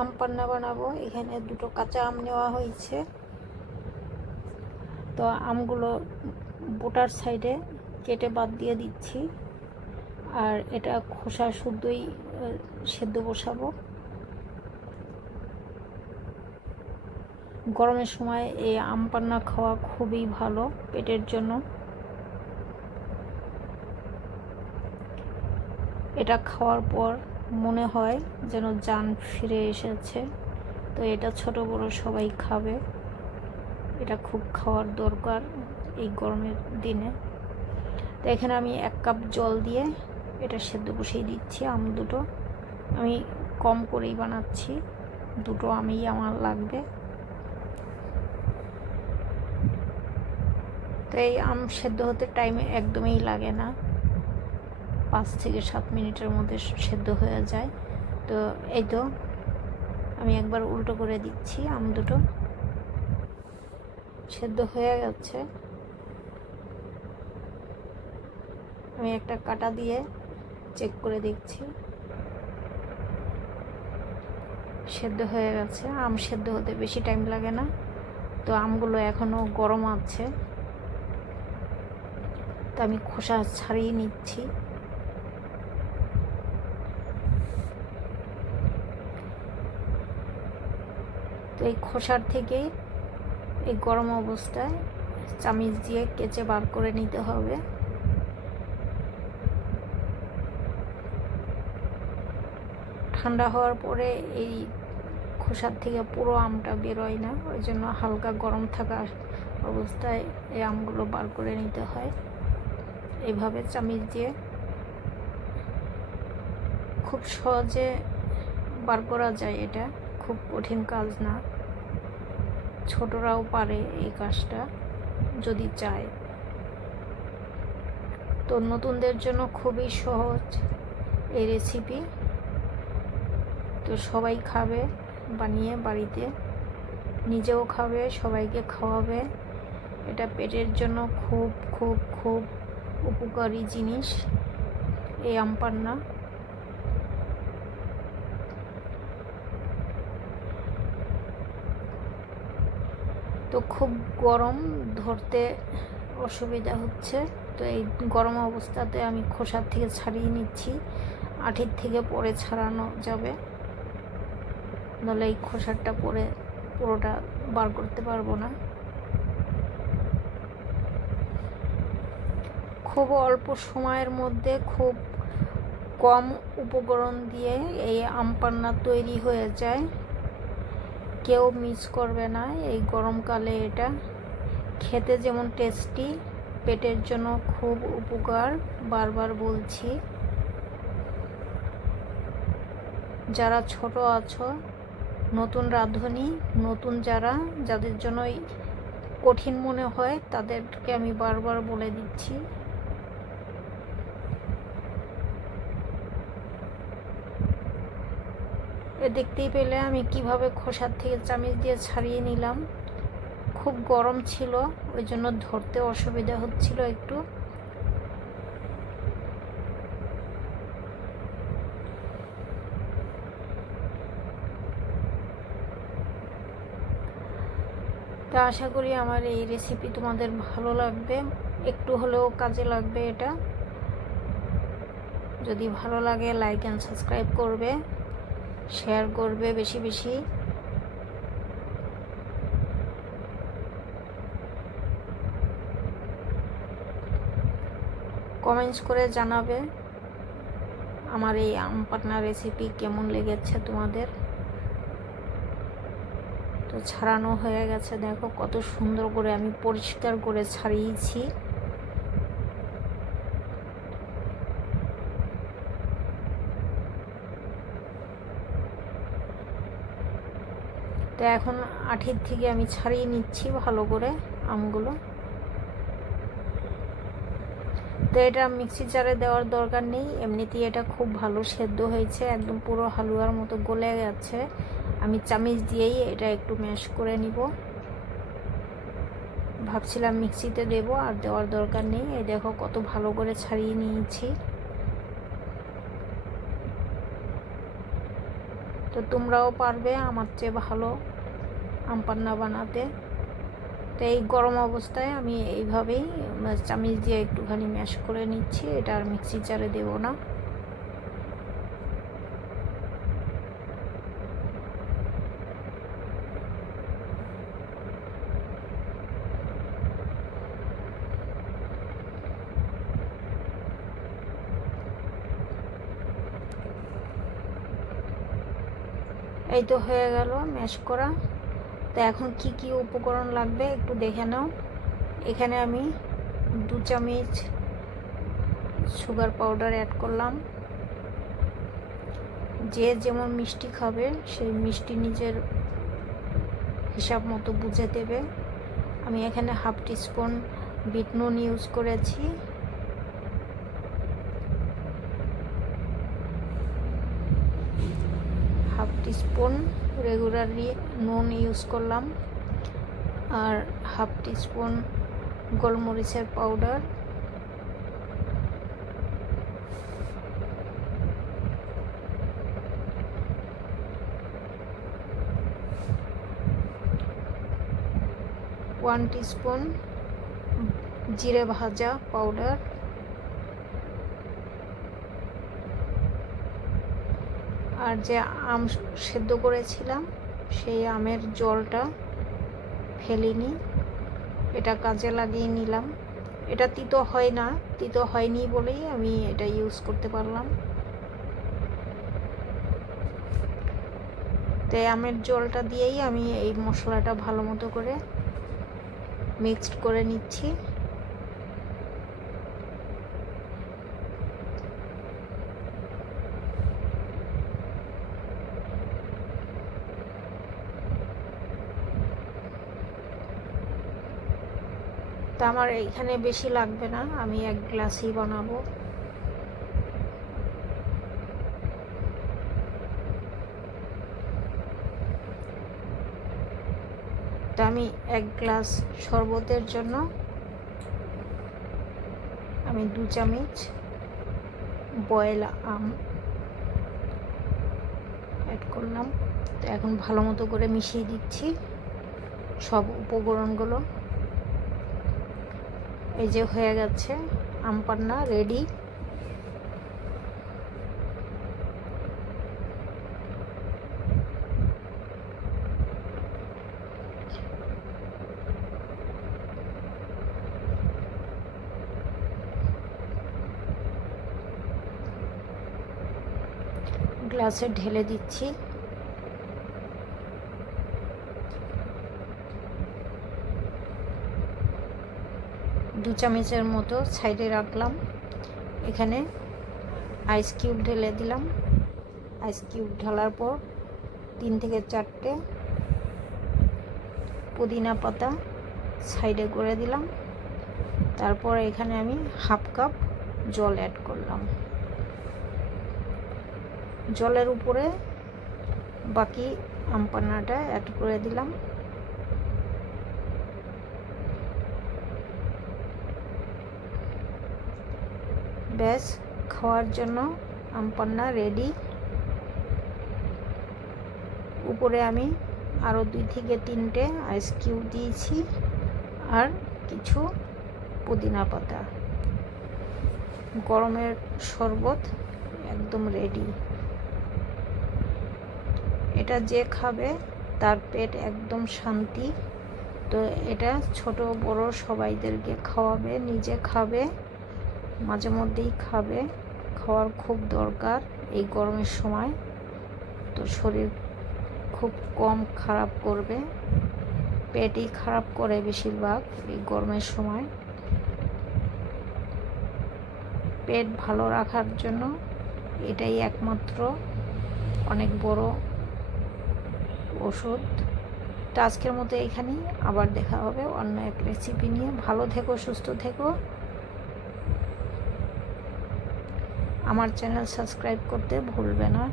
আম পান্না বানাবো। এখানে দুটো কাঁচা আম নেওয়া হয়েছে। তো আমগুলো বোটার সাইডে কেটে বাদ দিয়ে দিচ্ছি, আর এটা খোসা শুদ্ধই সেদ্ধ বসাবো। গরমের সময় এই আম পান্না খাওয়া খুবই ভালো পেটের জন্য। এটা খাওয়ার পর মনে হয় যেন জান ফিরে এসেছে। তো এটা ছোট বড় সবাই খাবে, এটা খুব খাওয়ার দরকার এই গরমের দিনে। তো এখানে আমি 1 কাপ জল দিয়ে এটা সেদ্ধ বসিয়ে দিচ্ছি। আম দুটো আমি কম করেই বানাচ্ছি, দুটো আমই আমার লাগবে। তো এই আম সেদ্ধ হতে টাইম একদমই লাগে না, 5 থেকে 7 মিনিটের মধ্যে সেদ্ধ হয়ে যায়। তো এই তো আমি একবার উল্টো করে দিচ্ছি, আম দুটো সেদ্ধ হয়ে গেছে। আমি একটা কাঁটা দিয়ে চেক করে দেখছি, সেদ্ধ হয়ে গেছে। আম সেদ্ধ হতে বেশি টাইম লাগে না। তো আমগুলো এখনো গরম আছে, তো আমি খোসা ছাড়িয়ে নিচ্ছি। তো এই খোসার থেকেই এই গরম অবস্থায় চামিচ দিয়ে কেচে বার করে নিতে হবে। ঠান্ডা হওয়ার পরে এই খোসার থেকে পুরো আমটা বেরোয় না, ওই জন্য হালকা গরম থাকা অবস্থায় এই আমগুলো বার করে নিতে হয়। এইভাবে চামিচ দিয়ে খুব সহজে বার করা যায়, এটা খুব কঠিন কাজ না, ছোটরাও পারে এই কাজটা যদি চায়। তো নতুনদের জন্য খুবই সহজ এই রেসিপি। তো সবাই খাবে বানিয়ে বাড়িতে, নিজেও খাবে, সবাইকে খাওয়াবে। এটা পেটের জন্য খুব খুব খুব উপকারী জিনিস এই আম পান্না। তো খুব গরম, ধরতে অসুবিধা হচ্ছে। তো এই গরম অবস্থাতে আমি খোসার থেকে ছাড়িয়ে নিচ্ছি, আঠির থেকে পরে ছাড়ানো যাবে, নাহলে এই খোসাটা পরে পুরোটা বার করতে পারবো না। খুব অল্প সময়ের মধ্যে খুব কম উপকরণ দিয়ে এই আম পান্না তৈরি হয়ে যায়, কেউ মিস করবে না এই গরমকালে। এটা খেতে যেমন টেস্টি, পেটের জন্য খুব উপকার, বারবার বলছি। যারা ছোট আছো, নতুন রাঁধুনি, নতুন যাদের জন্য কঠিন মনে হয়, তাদেরকে আমি বারবার বলে দিচ্ছি। দেখতেই পেলে আমি কিভাবে খোসার থেকে চামিচ দিয়ে ছাড়িয়ে নিলাম। খুব গরম ছিল, ওই জন্য ধরতে অসুবিধা হচ্ছিল একটু। তা আশা করি আমার এই রেসিপি তোমাদের ভালো লাগবে, একটু হলেও কাজে লাগবে এটা। যদি ভালো লাগে লাইক অ্যান্ড সাবস্ক্রাইব করবে, শেয়ার করবে বেশি বেশি। কমেন্টস করে জানাবে আমার এই আম পান্না রেসিপি কেমন লেগেছে তোমাদের। তো ছাড়ানো হয়ে গেছে, দেখো কত সুন্দর করে আমি পরিষ্কার করে ছাড়িয়েছি। তো এখন আঠির থেকে আমি ছাড়িয়ে নিচ্ছি ভালো করে আমগুলো। তো এটা মিক্সি জারে দেওয়ার দরকার নেই, এমনিতেই এটা খুব ভালো সেদ্ধ হয়েছে, একদম পুরো হালুয়ার মতো গলে গেছে। আমি চামিচ দিয়েই এটা একটু ম্যাশ করে নিব। ভাবছিলাম মিক্সিতে দেব, আর দেওয়ার দরকার নেই। এই দেখো কত ভালো করে ছাড়িয়ে নিয়েছি। তো তো তোমরাও পারবে আমার চেয়ে ভালো আম পান্না বানাতে। তো এই গরম অবস্থায় আমি এইভাবেই চামিচ দিয়ে একটুখানি ম্যাশ করে নিচ্ছি, এটা আর মিক্সি জারে দেবো না। এই তো হয়ে গেল ম্যাশ করা। তো এখন কি কি উপকরণ লাগবে একটু দেখে নাও। এখানে আমি 2 চামচ সুগার পাউডার অ্যাড করলাম। যে যেমন মিষ্টি খাবে সেই মিষ্টি নিজের হিসাব মতো বুঝে দেবে। আমি এখানে 1/2 টিস্পুন বিট নুন ইউজ করেছি। হাফ টিস্পুন রেগুলারলি নুন ইউজ করলাম, আর 1/2 টিস্পুন গোলমরিচের পাউডার, ওয়ান টিস্পুন জিরে ভাজা পাউডার, আর যে আম সেদ্ধ করেছিলাম সেই আমের জলটা ফেলিনি, এটা কাজে লাগিয়ে নিলাম। এটা তিতো হয় না, তিতো হয়নি বলেই আমি এটা ইউজ করতে পারলাম। তাই আমের জলটা দিয়েই আমি এই মশলাটা ভালো মতো করে মিক্সড করে নিচ্ছি। তা আমার এইখানে বেশি লাগবে না, আমি 1 গ্লাসই বানাবো। তো আমি 1 গ্লাস শরবতের জন্য আমি 2 চামচ বয়েল আম অ্যাড করলাম। তো এখন ভালো মতো করে মিশিয়ে দিচ্ছি সব উপকরণগুলো। এই যে হয়ে গেছে আম পান্না রেডি। গ্লাসে ঢেলে দিচ্ছি। দু চামচের মতো সাইডে রাখলাম। এখানে আইস কিউব ঢেলে দিলাম। আইস কিউব ঢালার পর 3 থেকে 4টে পুদিনা পাতা সাইডে করে দিলাম। তারপর এখানে আমি 1/2 কাপ জল অ্যাড করলাম। জলের উপরে বাকি আম পান্নাটা অ্যাড করে দিলাম। ব্যাস, খাওয়ার জন্য আম পান্না রেডি। উপরে আমি আরও 2 থেকে 3টে আইস কিউব দিয়েছি আর কিছু পুদিনা পাতা। গরমের শরবত একদম রেডি। এটা যে খাবে তার পেট একদম শান্তি। তো এটা ছোট বড় সবাইদেরকে খাওয়াবে, নিজে খাবে, মাঝে মধ্যেই খাবে। খাওয়ার খুব দরকার এই গরমের সময়। তো শরীর খুব কম খারাপ করবে, পেটই খারাপ করে বেশিরভাগ এই গরমের সময়। পেট ভালো রাখার জন্য এটাই একমাত্র অনেক বড় ওষুধ। তো আজকের মতো এখানেই, আবার দেখা হবে অন্য এক রেসিপি নিয়ে। ভালো থেকো, সুস্থ থেকো। আমার চ্যানেল সাবস্ক্রাইব করতে ভুলবে না।